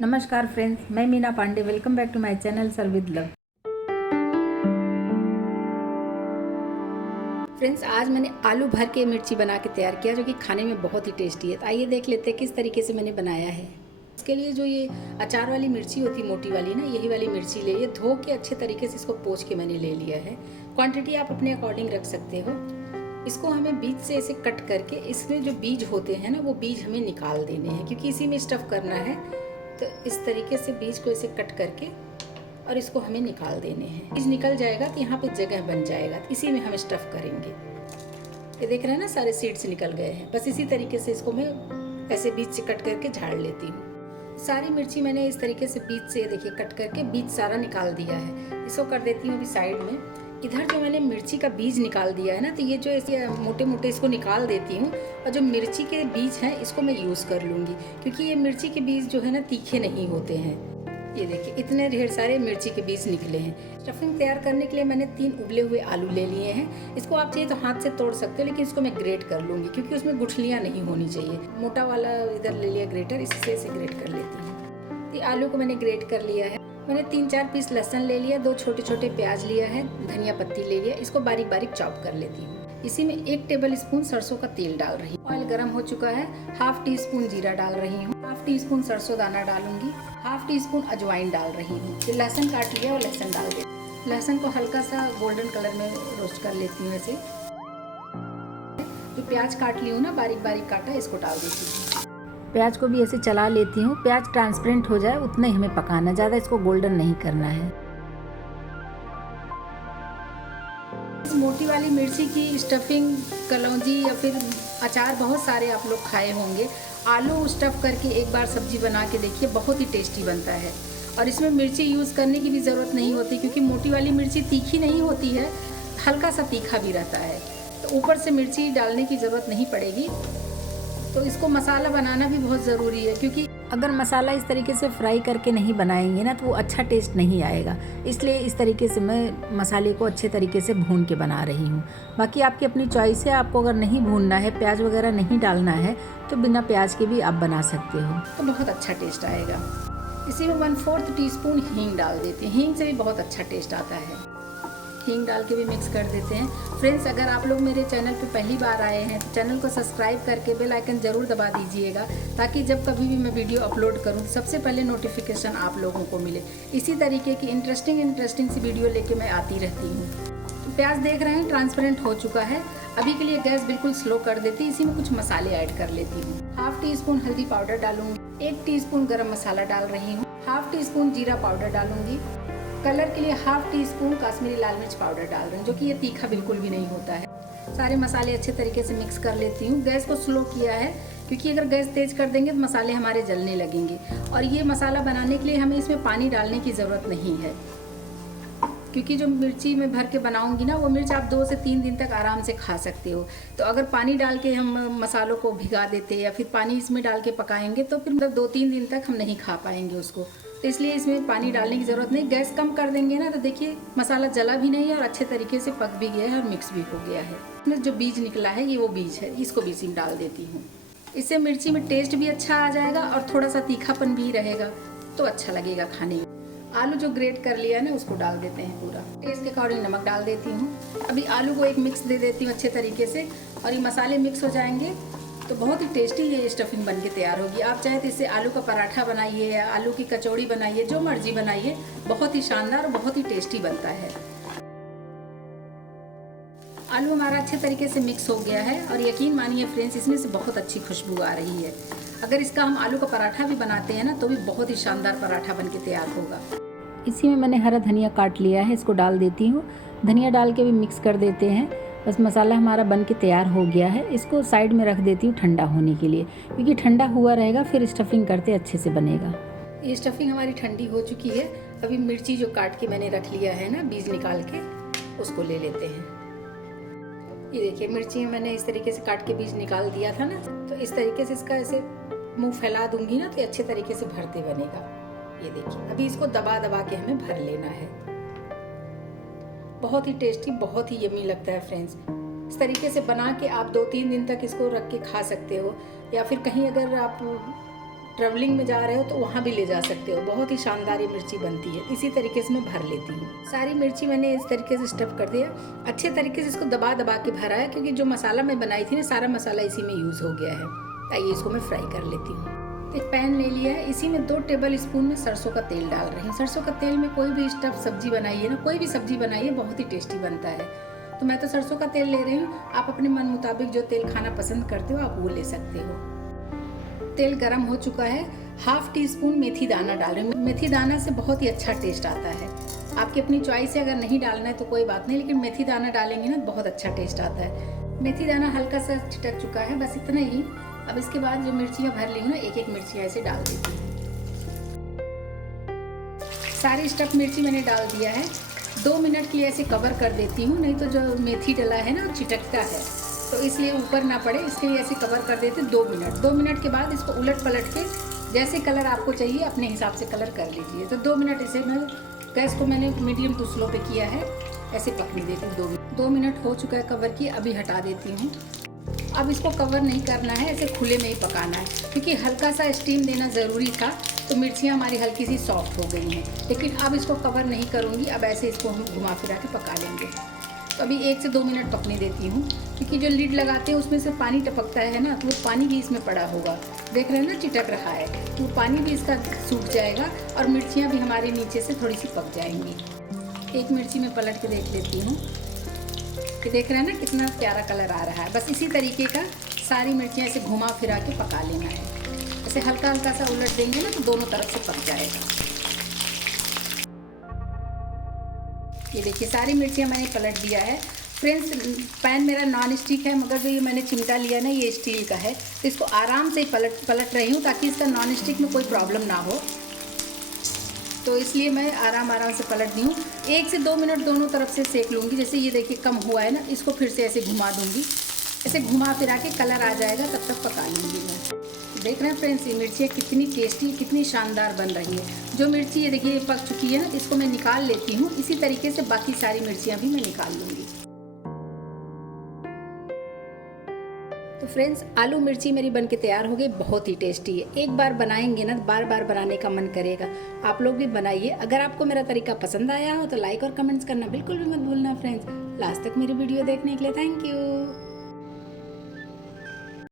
नमस्कार फ्रेंड्स, मैं Meena Pandey. Welcome back to my channel serve with love. Friends, आज मैंने आलू भर के मिर्ची बना के तैयार किया जो कि खाने में बहुत ही टेस्टी है। तो आइए देख लेते हैं किस तरीके से मैंने बनाया है। इसके लिए जो ये अचार वाली मिर्ची होती है, मोटी वाली ना, यही वाली मिर्ची ले, ये धो के अच्छे तरीके से इसको पोंछ के मैंने ले लिया है। क्वांटिटी आप अपने अकॉर्डिंग रख सकते हो। इसको हमें बीज से ऐसे कट करके इसमें जो बीज होते हैं ना, वो बीज हमें निकाल देने हैं क्योंकि इसी में स्टफ़ करना है। तो इस तरीके से बीज को ऐसे कट करके और इसको हमें निकाल देने हैं। बीज निकल जाएगा तो यहाँ पे जगह बन जाएगा, तो इसी में हम स्टफ़ करेंगे। ये देख रहे हैं ना, सारे सीड्स निकल गए हैं। बस इसी तरीके से इसको मैं ऐसे बीज से कट करके झाड़ लेती हूँ। सारी मिर्ची मैंने इस तरीके से बीज से देखिए कट करके बीज सारा निकाल दिया है। इसको कर देती हूँ अभी साइड में। इधर जो मैंने मिर्ची का बीज निकाल दिया है ना, तो ये जो ऐसे मोटे मोटे इसको निकाल देती हूँ और जो मिर्ची के बीज हैं इसको मैं यूज़ कर लूँगी क्योंकि ये मिर्ची के बीज जो है ना तीखे नहीं होते हैं। ये देखिए इतने ढेर सारे मिर्ची के बीज निकले हैं। स्टफिंग तैयार करने के लिए मैंने 3 उबले हुए आलू ले लिए हैं। इसको आप चाहिए तो हाथ से तोड़ सकते हो, लेकिन इसको मैं ग्रेट कर लूँगी क्योंकि उसमें गुठलियाँ नहीं होनी चाहिए। मोटा वाला इधर ले लिया ग्रेटर, इससे इसे ग्रेट कर लेती हूँ। ये आलू को मैंने ग्रेट कर लिया है। मैंने 3-4 पीस लहसुन ले लिया, 2 छोटे छोटे प्याज लिया है, धनिया पत्ती ले लिया। इसको बारीक बारीक चॉप कर लेती हूँ। इसी में 1 टेबल स्पून सरसों का तेल डाल रही हूँ। ऑयल गर्म हो चुका है। 1/2 टी स्पून जीरा डाल रही हूँ, 1/2 टी स्पून सरसों दाना डालूंगी, 1/2 टी स्पून अजवाइन डाल रही हूँ। फिर लहसुन काट लिया और लहसुन डाल दे। लहसुन को हल्का सा गोल्डन कलर में रोस्ट कर लेती हूँ। ऐसे जो प्याज काट ली हूँ ना, बारीक बारीक काटा, इसको डाल देती हूँ। प्याज को भी ऐसे चला लेती हूँ। प्याज ट्रांसपेरेंट हो जाए उतना ही हमें पकाना, ज़्यादा इसको गोल्डन नहीं करना है। इस मोटी वाली मिर्ची की स्टफिंग, कलौंजी या फिर अचार बहुत सारे आप लोग खाए होंगे। आलू स्टफ़ करके एक बार सब्जी बना के देखिए, बहुत ही टेस्टी बनता है। और इसमें मिर्ची यूज़ करने की भी ज़रूरत नहीं होती क्योंकि मोटी वाली मिर्ची तीखी नहीं होती है, हल्का सा तीखा भी रहता है, तो ऊपर से मिर्ची डालने की ज़रूरत नहीं पड़ेगी। तो इसको मसाला बनाना भी बहुत ज़रूरी है क्योंकि अगर मसाला इस तरीके से फ्राई करके नहीं बनाएंगे ना तो वो अच्छा टेस्ट नहीं आएगा। इसलिए इस तरीके से मैं मसाले को अच्छे तरीके से भून के बना रही हूँ। बाकी आपकी अपनी चॉइस है, आपको अगर नहीं भूनना है, प्याज वगैरह नहीं डालना है, तो बिना प्याज के भी आप बना सकते हो, तो बहुत अच्छा टेस्ट आएगा। इसी में 1/4 टीस्पून हींग डाल देते हैं। हींग से भी बहुत अच्छा टेस्ट आता है। हींग डाल के भी मिक्स कर देते हैं। फ्रेंड्स, अगर आप लोग मेरे चैनल पे पहली बार आए हैं तो चैनल को सब्सक्राइब करके बेल आइकन ज़रूर दबा दीजिएगा ताकि जब कभी भी मैं वीडियो अपलोड करूं तो सबसे पहले नोटिफिकेशन आप लोगों को मिले। इसी तरीके की इंटरेस्टिंग सी वीडियो लेके मैं आती रहती हूँ। तो प्याज देख रहे हैं ट्रांसपेरेंट हो चुका है। अभी के लिए गैस बिल्कुल स्लो कर देती। इसी में कुछ मसाले ऐड कर लेती हूँ। 1/2 टीस्पून हल्दी पाउडर डालूंगी, 1 टीस्पून गरम मसाला डाल रही हूँ, 1/2 टीस्पून जीरा पाउडर डालूंगी। कलर के लिए 1/2 टीस्पून काश्मीरी लाल मिर्च पाउडर डाल रही हूँ, जो कि ये तीखा बिल्कुल भी नहीं होता है। सारे मसाले अच्छे तरीके से मिक्स कर लेती हूँ। गैस को स्लो किया है क्योंकि अगर गैस तेज कर देंगे तो मसाले हमारे जलने लगेंगे। और ये मसाला बनाने के लिए हमें इसमें पानी डालने की ज़रूरत नहीं है क्योंकि जो मिर्ची में भर के बनाऊंगी ना, वो मिर्च आप 2 से 3 दिन तक आराम से खा सकते हो। तो अगर पानी डाल के हम मसालों को भिगा देते या फिर पानी इसमें डाल के पकाएंगे तो फिर मतलब 2-3 दिन तक हम नहीं खा पाएंगे उसको। तो इसलिए इसमें पानी डालने की ज़रूरत नहीं। गैस कम कर देंगे ना तो देखिए मसाला जला भी नहीं है और अच्छे तरीके से पक भी गया है और मिक्स भी हो गया है। इसमें जो बीज निकला है ये वो बीज है, इसको भी इसी में डाल देती हूँ। इससे मिर्ची में टेस्ट भी अच्छा आ जाएगा और थोड़ा सा तीखापन भी रहेगा, तो अच्छा लगेगा खाने में। आलू जो ग्रेट कर लिया है ना, उसको डाल देते हैं पूरा। टेस्ट के अकॉर्डिंग नमक डाल देती हूँ। अभी आलू को एक मिक्स दे देती हूँ अच्छे तरीके से, और ये मसाले मिक्स हो जाएंगे तो बहुत ही टेस्टी ये स्टफिंग बन के तैयार होगी। आप चाहे तो इससे आलू का पराठा बनाइए या आलू की कचौड़ी बनाइए, जो मर्जी बनाइए, बहुत ही शानदार और बहुत ही टेस्टी बनता है। आलू हमारा अच्छे तरीके से मिक्स हो गया है और यकीन मानिए फ्रेंड्स, इसमें से बहुत अच्छी खुशबू आ रही है। अगर इसका हम आलू का पराठा भी बनाते हैं ना तो भी बहुत ही शानदार पराठा बन के तैयार होगा। इसी में मैंने हरा धनिया काट लिया है, इसको डाल देती हूँ। धनिया डाल के भी मिक्स कर देते हैं। बस मसाला हमारा बन के तैयार हो गया है। इसको साइड में रख देती हूँ ठंडा होने के लिए, क्योंकि ठंडा हुआ रहेगा फिर स्टफिंग करते अच्छे से बनेगा। ये स्टफिंग हमारी ठंडी हो चुकी है। अभी मिर्ची जो काट के मैंने रख लिया है ना, बीज निकाल के, उसको ले लेते हैं। ये देखिए मिर्ची मैंने इस तरीके से काट के बीज निकाल दिया था ना, तो इस तरीके से इसका ऐसे मुंह फैला दूंगी ना तो अच्छे तरीके से भरते बनेगा। ये देखिए अभी इसको दबा दबा के हमें भर लेना है। बहुत ही टेस्टी, बहुत ही यम्मी लगता है फ्रेंड्स। इस तरीके से बना के आप 2-3 दिन तक इसको रख के खा सकते हो, या फिर कहीं अगर आप ट्रैवलिंग में जा रहे हो तो वहाँ भी ले जा सकते हो। बहुत ही शानदार ये मिर्ची बनती है। इसी तरीके से मैं भर लेती हूँ। सारी मिर्ची मैंने इस तरीके से स्टफ़ कर दिया। अच्छे तरीके से इसको दबा दबा के भरा है, क्योंकि जो मसाला मैं बनाई थी ना, सारा मसाला इसी में यूज़ हो गया है। आइए इसको मैं फ्राई कर लेती हूँ। एक पैन ले लिया है, इसी में 2 टेबल स्पून में सरसों का तेल डाल रही हूँ। सरसों का तेल में कोई भी स्टफ़ सब्जी बनाइए ना, कोई भी सब्जी बनाइए, बहुत ही टेस्टी बनता है। तो मैं तो सरसों का तेल ले रही हूँ। आप अपने मन मुताबिक जो तेल खाना पसंद करते हो आप वो ले सकते हो। तेल गरम हो चुका है। 1/2 टीस्पून मेथी दाना डाल रही हूँ। मेथी दाना से बहुत ही अच्छा टेस्ट आता है। आपकी अपनी चॉइस है, अगर नहीं डालना है तो कोई बात नहीं, लेकिन मेथी दाना डालेंगे ना बहुत अच्छा टेस्ट आता है। मेथी दाना हल्का सा छिटक चुका है, बस इतना ही। अब इसके बाद जो मिर्चियाँ भर ली हूँ ना, एक एक मिर्चियाँ ऐसे डाल देती हूँ। सारी स्टफ मिर्ची मैंने डाल दिया है। 2 मिनट के लिए ऐसे कवर कर देती हूँ, नहीं तो जो मेथी डला है ना चिटकता है, तो इसलिए ऊपर ना पड़े, इसके लिए ऐसे कवर कर देते 2 मिनट। 2 मिनट के बाद इसको उलट पलट के जैसे कलर आपको चाहिए अपने हिसाब से कलर कर लीजिए। तो 2 मिनट इसे मैं गैस को मैंने मीडियम टू स्लो पे किया है, ऐसे पकने देती हूँ 2 मिनट। 2 मिनट हो चुका है कवर की, अभी हटा देती हूँ। अब इसको कवर नहीं करना है, ऐसे खुले में ही पकाना है, क्योंकि हल्का सा स्टीम देना ज़रूरी था। तो मिर्चियाँ हमारी हल्की सी सॉफ्ट हो गई हैं, लेकिन अब इसको कवर नहीं करूँगी। अब ऐसे इसको हम घुमा फिरा के पका लेंगे। तो अभी 1 से 2 मिनट पकने देती हूँ, क्योंकि जो लीड लगाते हैं उसमें से पानी टपकता है ना, तो वो पानी भी इसमें पड़ा होगा। देख रहे हैं ना चिटक रहा है, तो पानी भी इसका सूख जाएगा और मिर्चियाँ भी हमारे नीचे से थोड़ी सी पक जाएंगी। एक मिर्ची में पलट के देख लेती हूँ कि देख रहे हैं ना कितना प्यारा कलर आ रहा है। बस इसी तरीके का सारी मिर्चियाँ ऐसे घुमा फिरा के पका लेना है। ऐसे हल्का हल्का सा उलट देंगे ना तो दोनों तरफ से पक जाएगा। ये देखिए सारी मिर्चियाँ मैंने पलट दिया है। फ्रेंड्स, पैन मेरा नॉन स्टिक है, मगर जो ये मैंने चिमटा लिया ना ये स्टील का है, तो इसको आराम से पलट रही हूँ ताकि इसका नॉन स्टिक में कोई प्रॉब्लम ना हो। तो इसलिए मैं आराम से पलट दी हूँ। 1 से 2 मिनट दोनों तरफ से सेक लूँगी। जैसे ये देखिए कम हुआ है ना, इसको फिर से ऐसे घुमा दूँगी। ऐसे घुमा फिरा के कलर आ जाएगा, तब तक पका लूँगी मैं। देख रहे हैं फ्रेंड्स, ये मिर्चियाँ कितनी टेस्टी, कितनी शानदार बन रही है। जो मिर्ची ये देखिए पक चुकी है ना, इसको मैं निकाल लेती हूँ। इसी तरीके से बाकी सारी मिर्चियाँ भी मैं निकाल लूँगी। तो फ्रेंड्स, आलू मिर्ची मेरी बनके तैयार हो गई। बहुत ही टेस्टी है। एक बार बनाएंगे ना बार बार बनाने का मन करेगा। आप लोग भी बनाइए। अगर आपको मेरा तरीका पसंद आया हो तो लाइक और कमेंट्स करना बिल्कुल भी मत भूलना फ्रेंड्स। लास्ट तक मेरी वीडियो देखने के लिए थैंक यू।